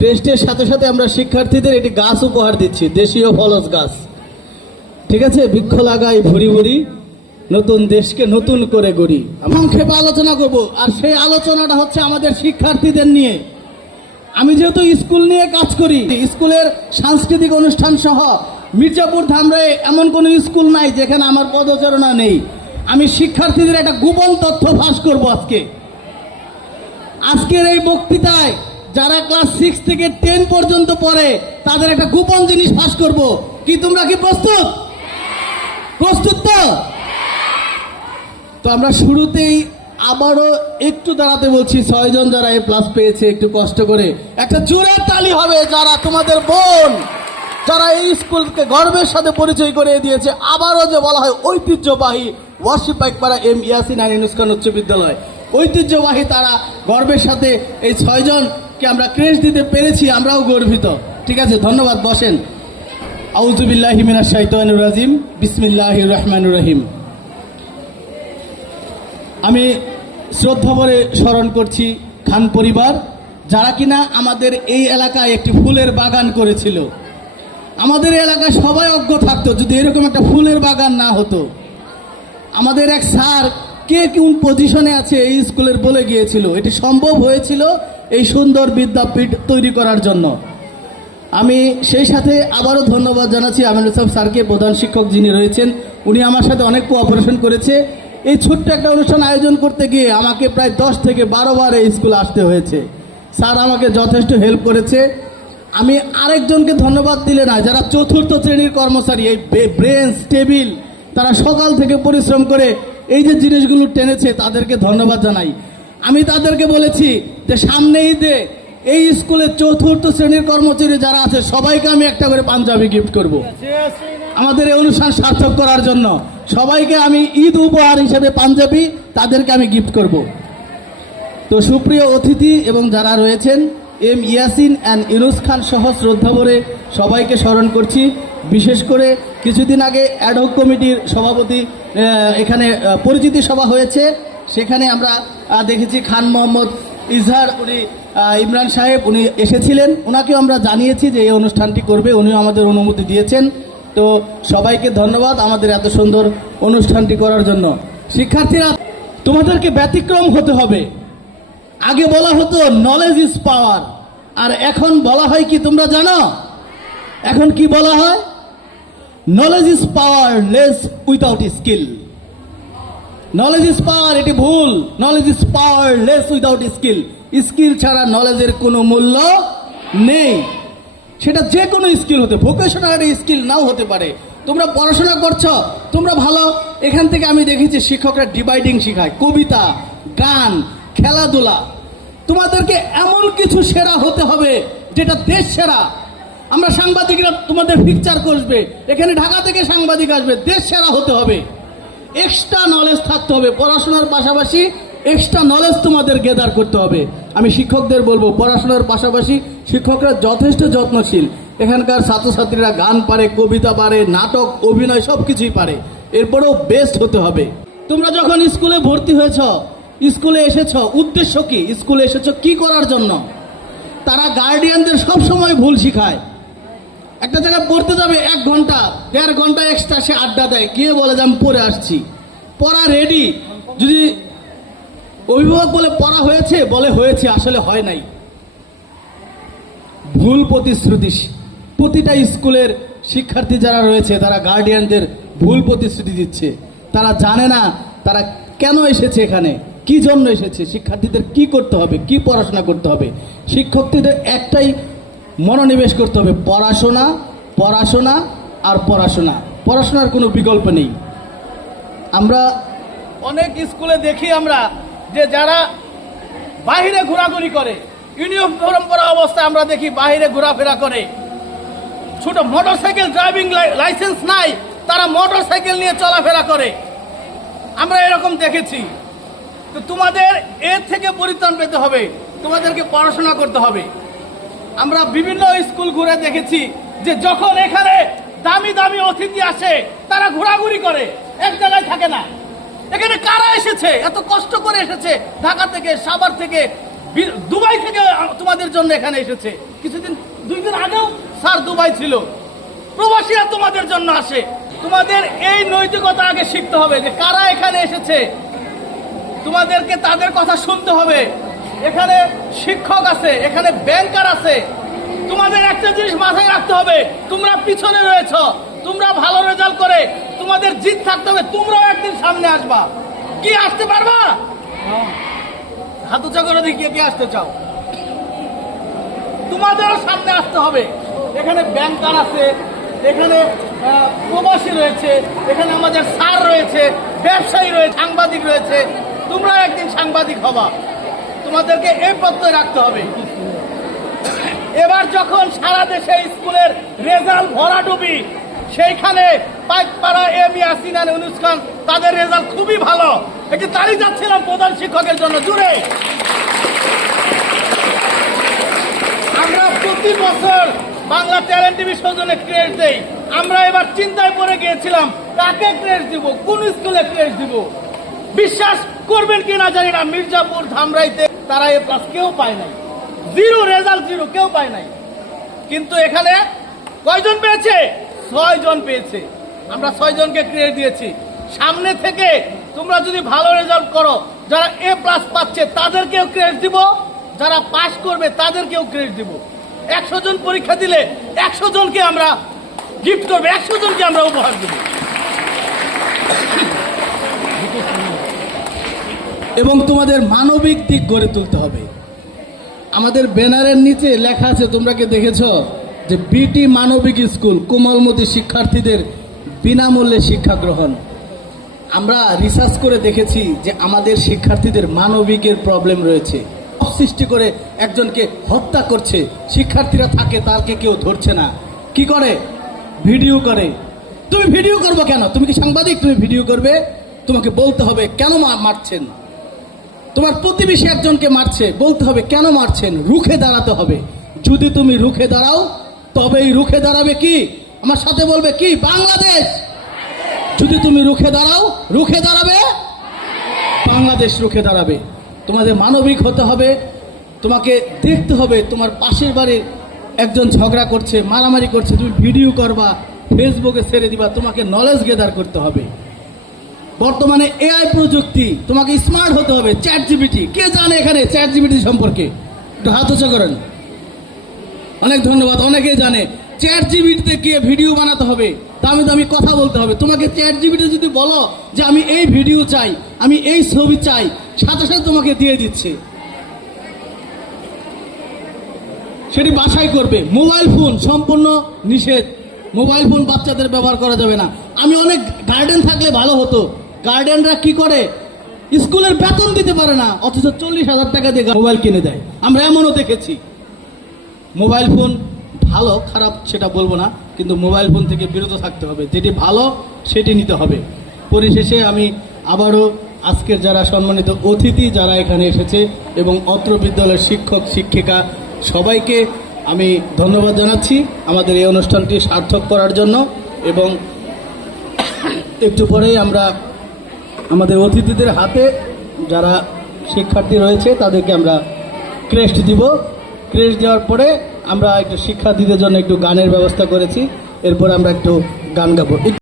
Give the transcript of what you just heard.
টেস্টের সাথে সাথে আমরা শিক্ষার্থীদের একটি গাছ উপহার দিচ্ছি, দেশীয় ফলস গাছ। ঠিক আছে, বৃক্ষ লাগাই ভরি ভরি, নতুন দেশকে নতুন করে গড়ি। সংক্ষেপে আলোচনা করব, আর সেই আলোচনাটা হচ্ছে আমাদের শিক্ষার্থীদের নিয়ে। আমি যেহেতু স্কুল নিয়ে কাজ করি, স্কুলের সাংস্কৃতিক অনুষ্ঠান সহ মির্জাপুর ধামরায় এমন কোনো স্কুল নাই যেখানে আমার পদচারণা নেই। আমি শিক্ষার্থীদের একটা গোপন তথ্য ফাঁস করব আজকের এই বক্তৃতায়। যারা ক্লাস 6 থেকে 10 পর্যন্ত পড়ে তাদের একটা গোপন জিনিস ফাঁস করব। কি তোমরা কি প্রস্তুত? প্রস্তুত তো আমরা শুরুতেই আবারও একটু দাঁড়াতে বলছি। 6 জন যারা এ প্লাস পেয়েছে একটু কষ্ট করে একটা জোরের তালি হবে। যারা তোমাদের বোন, যারা এই স্কুলকে গর্বের সাথে পরিচয় করে দিয়েছে। আবারও যে বলা হয় ঐতিহ্যবাহী ওয়াসি পাইকপাড়া এম ইয়াসিন আইন ইউনুস খান উচ্চ বিদ্যালয়, ঐতিহ্যবাহী, তারা গর্বের সাথে এই 6 জনকে আমরা ক্রেশ দিতে পেরেছি, আমরাও গর্বিত। ঠিক আছে, ধন্যবাদ, বসেন। আউযু বিল্লাহি মিনাশ শাইতানির রাজিম, বিসমিল্লাহির রহমানির রহিম। আমি শ্রদ্ধা ভরে স্মরণ করছি খান পরিবার, যারা কিনা আমাদের এই এলাকায় একটি ফুলের বাগান করেছিল। আমাদের এলাকায় সবাই অজ্ঞ থাকতো যদি এরকম একটা ফুলের বাগান না হতো। আমাদের এক স্যার কে কোন পজিশনে আছে এই স্কুলের বলে গিয়েছিল। এটি সম্ভব হয়েছিল এই সুন্দর বিদ্যাপীঠ তৈরি করার জন্য। আমি সেই সাথে আবারও ধন্যবাদ জানাচ্ছি আমিনুল ইসলাম স্যারকে, প্রধান শিক্ষক যিনি রয়েছেন। উনি আমার সাথে অনেক কোঅপারেশন করেছে। এই ছোট্ট একটা অনুষ্ঠান আয়োজন করতে গিয়ে আমাকে প্রায় 10 থেকে 12 বার এই স্কুলে আসতে হয়েছে। স্যার আমাকে যথেষ্ট হেল্প করেছে। আমি আরেকজনকে ধন্যবাদ দিলে না, যারা 4র্থ শ্রেণীর কর্মচারী, এই ব্রেঞ্চ টেবিল, তারা সকাল থেকে পরিশ্রম করে এই যে জিনিসগুলো টেনেছে, তাদেরকে ধন্যবাদ জানাই। আমি তাদেরকে বলেছি যে সামনে ঈদে এই স্কুলে 4র্থ শ্রেণীর কর্মচারী যারা আছে সবাইকে আমি একটা করে পাঞ্জাবি গিফট করব। আমাদের এই অনুষ্ঠান সার্থক করার জন্য সবাইকে আমি ঈদ উপহার হিসেবে পাঞ্জাবি তাদেরকে আমি গিফট করব। তো সুপ্রিয় অতিথি এবং যারা রয়েছেন, এম ইয়াসিন অ্যান্ড ইউনুস খান সহ শ্রদ্ধা ভরে সবাইকে স্মরণ করছি। বিশেষ করে কিছুদিন আগে অ্যাডহক কমিটির সভাপতি এখানে পরিচিতি সভা হয়েছে, সেখানে আমরা দেখেছি খান মোহাম্মদ ইজহার, উনি ইমরান সাহেব, উনি এসেছিলেন। ওনাকেও আমরা জানিয়েছি যে এই অনুষ্ঠানটি করবে, উনিও আমাদের অনুমতি দিয়েছেন। তো সবাইকে ধন্যবাদ আমাদের এত সুন্দর অনুষ্ঠানটি করার জন্য। শিক্ষার্থীরা, তোমাদেরকে ব্যতিক্রম হতে হবে। আগে বলা হতো নলেজ ইজ পাওয়ার, আর এখন বলা হয় কি তোমরা জানো? এখন কি বলা হয়? Knowledge is power less without skill. Knowledge is power, এটি ভুল। Knowledge is power less without skill. Skill ছাড়া নলেজের কোনো মূল্য নেই। সেটা যে কোনো স্কিল হতে, ভোকেশনাল স্কিল নাও হতে পারে। তোমরা পড়াশোনা করছো, তোমরা ভালো, এখান থেকে আমি দেখেছি শিক্ষকরা ডিভাইডিং শেখায়, কবিতা, গান, খেলাধুলা। তোমাদেরকে এমন কিছু সেরা হতে হবে যেটা দেশ সেরা। আমরা সাংবাদিকরা তোমাদের পিকচার করবে, এখানে ঢাকা থেকে সাংবাদিক আসবে, দেশ সেরা হতে হবে। এক্সট্রা নলেজ থাকতে হবে, পড়াশোনার পাশাপাশি এক্সট্রা নলেজ তোমাদের গেদার করতে হবে। আমি শিক্ষকদের বলবো, পড়াশোনার পাশাপাশি শিক্ষকরা যথেষ্ট যত্নশীল। এখানকার ছাত্রছাত্রীরা গান পারে, কবিতা পারে, নাটক, অভিনয় সব কিছুই পারে। এরপরেও বেস্ট হতে হবে। তোমরা যখন স্কুলে ভর্তি হয়েছ, স্কুলে এসেছ, উদ্দেশ্য কি? স্কুলে এসেছ কি করার জন্য? তারা গার্ডিয়ানদের সবসময় ভুল শিখায়। একটা জায়গায় পড়তে যাবে 1 ঘন্টা 1.5 ঘন্টা এক্সট্রা সে আড্ডা দেয়, গিয়ে বলে যে আমি পড়ে আসছি, পড়া রেডি। যদি অভিভাবক বলে পড়া হয়েছে, বলে হয়েছে, আসলে হয় নাই। ভুল প্রতিশ্রুতি। প্রতিটা স্কুলের শিক্ষার্থী যারা রয়েছে তারা গার্ডিয়ানদের ভুল প্রতিশ্রুতি দিচ্ছে। তারা জানে না তারা কেন এসেছে, এখানে কি জন্য এসেছে, শিক্ষার্থীদের কি করতে হবে, কি পড়াশোনা করতে হবে। শিক্ষার্থীদের একটাই মনোনিবেশ করতে হবে, পড়াশোনা, পড়াশোনা আর পড়াশোনা। পড়াশোনার কোনো বিকল্প নেই। আমরা অনেক স্কুলে দেখি আমরা যে যারা বাহিরে ঘোরাঘুরি করে, ইউনিফর্ম পরা অবস্থায় আমরা দেখি বাহিরে ঘোরাফেরা করে। ছোট মোটরসাইকেল ড্রাইভিং লাইসেন্স নাই, তারা মোটরসাইকেল নিয়ে চলাফেরা করে, আমরা এরকম দেখেছি। তো তোমাদের এর থেকে পরিত্রাণ পেতে হবে, তোমাদেরকে পড়াশোনা করতে হবে। আমরা বিভিন্ন স্কুল ঘুরে দেখেছি যে যখন এখানে দামি দামি অতিথি আসে তারা ঘোরাঘুরি করে, এক জায়গায় থাকে না। এখানে কারা এসেছে, এত কষ্ট করে এসেছে, ঢাকা থেকে, সাভার থেকে, দুবাই থেকে তোমাদের জন্য এখানে এসেছে। কিছুদিন 2 দিন আগেও স্যার দুবাই ছিল। প্রবাসীরা তোমাদের জন্য আসে। তোমাদের এই নৈতিকতা আগে শিখতে হবে যে কারা এখানে এসেছে, তোমাদেরকে তাদের কথা শুনতে হবে। এখানে শিক্ষক আছে, এখানে ব্যাংকার আছে। তোমাদের একটা জিনিস মাথায় রাখতে হবে, তোমরা পিছনে রয়েছ, তোমরা ভালো রেজাল্ট করে তোমাদের জিত থাকতে হবে। তোমরাও একদিন সামনে আসবা। কি আসতে পারবা? হাত উঁচা করে দেখিয়ে কি আসতে চাও? তোমাদেরও সামনে আসতে হবে। এখানে ব্যাংকার আছে, এখানে প্রবাসী রয়েছে, এখানে আমাদের স্যার রয়েছে, ব্যবসায়ী রয়েছে, সাংবাদিক রয়েছে। তোমরা একদিন সাংবাদিক হবা, তোমাদেরকে এই প্রত্যয় রাখতে হবে। এবার যখন সারা দেশে স্কুলের রেজাল্ট ভরাডুবি, সেইখানে পাইকপাড়া এম ইয়াসিন আর ইউনুস খান তাদের রেজাল্ট খুবই ভালো। একটি তালি যাচ্ছিলাম প্রধান শিক্ষকের জন্য জুড়ে। আমরা প্রতি বছর বাংলা ট্যালেন্ট টিভি সৌজন্যে ক্রেডিট দেই। আমরা এবার চিন্তায় পড়ে গিয়েছিলাম কাকে ক্রেডিট দিব, কোন স্কুলে ক্রেডিট দিব। বিশ্বাস করবেন কিনা জানি না, মির্জাপুর ধামরাইতে তারা এ প্লাস কেউ পায় নাই, 0 রেজাল্ট 0 কেউ পায় নাই। কিন্তু এখানে কয়জন পেয়েছে? 6 জন পেয়েছে। আমরা 6 জনকে ক্রেডিট দিয়েছি। সামনে থেকে তোমরা যদি ভালো রেজাল্ট করো, যারা এ প্লাস পাচ্ছে তাদেরকেও ক্রেডিট দিব, যারা পাস করবে তাদেরকেও ক্রেডিট দিব। 100 জন পরীক্ষা দিলে 100 জনকে আমরা গিফট করবো, 100 জনকে আমরা উপহার দেব। এবং তোমাদের মানবিক দিক গড়ে তুলতে হবে। আমাদের ব্যানারের নিচে লেখা আছে, তোমরা কি দেখেছ, যে বিটি মানবিক স্কুল কোমলমতি শিক্ষার্থীদের বিনামূল্যে শিক্ষা গ্রহণ। আমরা রিসার্চ করে দেখেছি যে আমাদের শিক্ষার্থীদের মানবিকের প্রবলেম রয়েছে। সৃষ্টি করে একজনকে হত্যা করছে, শিক্ষার্থীরা থাকে, তাকে কেউ ধরছে না। কি করে? ভিডিও করে। তুমি ভিডিও করবে কেন? তুমি কি সাংবাদিক? তুমি ভিডিও করবে? তোমাকে বলতে হবে কেন মারছেন। তোমার প্রতিবেশী একজনকে মারছে, বলতে হবে কেন মারছেন, রুখে দাঁড়াতে হবে। যদি তুমি রুখে দাঁড়াও তবেই রুখে দাঁড়াবে কি, আমার সাথে বলবে কি, বাংলাদেশ। যদি তুমি রুখে দাঁড়াও, রুখে দাঁড়াবে বাংলাদেশ, রুখে দাঁড়াবে। তোমাদের মানবিক হতে হবে। তোমাকে দেখতে হবে তোমার পাশের বাড়ির একজন ঝগড়া করছে, মারামারি করছে, তুমি ভিডিও করবা, ফেসবুকে ছেড়ে দিবা। তোমাকে নলেজ গেদার করতে হবে। বর্তমানে এআই প্রযুক্তি, তোমাকে স্মার্ট হতে হবে। চ্যাট জিপিটি, কে জানে এখানে চ্যাট জিপিটি সম্পর্কে? একটু হাত উঁচা করেন। অনেক ধন্যবাদ। অনেকেই জানে চ্যাট জিপিটিতে গিয়ে ভিডিও বানাতে হবে, দামি দামি কথা বলতে হবে। তোমাকে চ্যাট জিপিটি যদি বলো যে আমি এই ভিডিও চাই, আমি এই ছবি চাই, সাথে সাথে তোমাকে দিয়ে দিচ্ছে, সেটি বাছাই করবে। মোবাইল ফোন সম্পূর্ণ নিষেধ। মোবাইল ফোন বাচ্চাদের ব্যবহার করা যাবে না। আমি অনেক গার্ডেন থাকলে ভালো হতো। গার্ডেনরা কি করে? স্কুলের বেতন দিতে পারে না, অথচ 40,000 টাকা দিয়ে মোবাইল কিনে দেয়। আমরা এমনও দেখেছি। মোবাইল ফোন ভালো খারাপ সেটা বলবো না, কিন্তু মোবাইল ফোন থেকে বিরত থাকতে হবে। যেটি ভালো সেটি নিতে হবে। পরিশেষে আমি আবারও আজকের যারা সম্মানিত অতিথি যারা এখানে এসেছে এবং অত্র বিদ্যালয়ের শিক্ষক শিক্ষিকা সবাইকে আমি ধন্যবাদ জানাচ্ছি আমাদের এই অনুষ্ঠানটি সার্থক করার জন্য। এবং একটু পরেই আমরা আমাদের অতিথিদের হাতে যারা শিক্ষার্থী রয়েছে তাদেরকে আমরা ক্রেস্ট দিব। ক্রেস্ট দেওয়ার পরে আমরা একটু শিক্ষার্থীদের জন্য একটু গানের ব্যবস্থা করেছি। এরপর আমরা একটু গান গাবো।